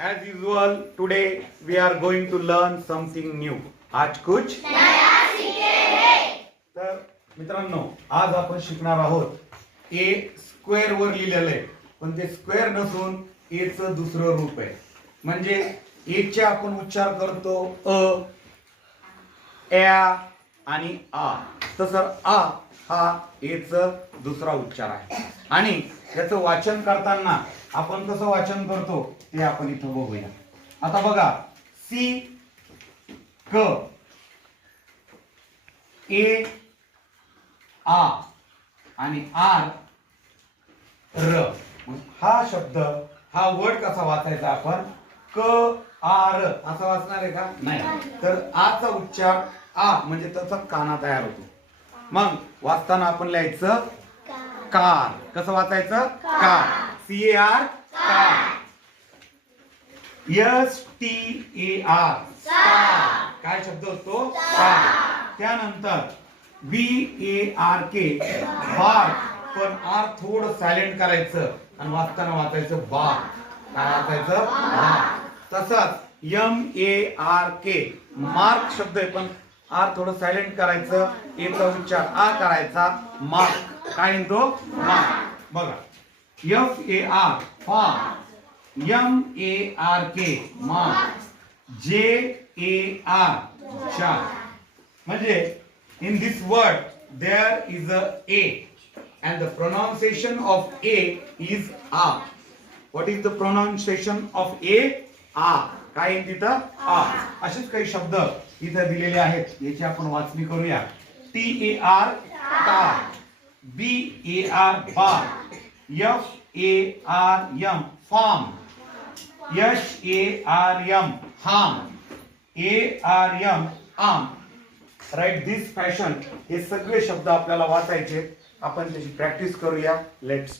As usual, today we are going to learn something new. आज कुछ नया सीखेंगे. तर मित्रांनो, आज आपण शिकणार आहोत ए स्क्वेअर वर लिहिलेलं आहे, पण ते स्क्वेअर नसून ए चं दुसरं रूप आहे. म्हणजे ए चे आपण उच्चार करतो ए आणि आ, तसं आ हा ए चं दुसरा उच्चार आहे. आणि याचं वाचन करताना आपण कसं वाचन करतो ते आपण इथं बघूया. आता बघा, सी क ए आ आणि आर र. हा शब्द, हा वर्ड कसा वाचायचा आपण? क आर असा वाचणार आहे का? नाही. तर आचा उच्चार आ म्हणजे त्याचा काना तयार होतो. मग वाचताना आपण लिहायचं कार. कसं वाचायचं? Car. C A R car. S T A R काय शब्द असतो? कार. त्यानंतर बी ए आर के बार, पण आर थोडं सायलेंट करायचं आणि वाचताना वाचायचं बार. काय वाचायचं? बार. तसंच M A R K mark शब्द आहे, पण आर थोडं सायलेंट करायचं, एचा उच्चार आ करायचा, मार्क. काय म्हणतो? मार्क. बघा, F A R far, M A R K mark, J A R चार. म्हणजे in this word there is a a and the pronunciation of a is a. What is the pronunciation of a? A. काय आहे तिथं? आ. असेच काही शब्द इथे दिलेले आहेत, याची आपण वाचणी करूया. T A R car, B A R bar, F A R M farm, H A R M harm, A R M arm. Write this fashion. हे सगळे शब्द आपल्याला वाचायचे. आपण त्याची प्रॅक्टिस करूया. लेट्स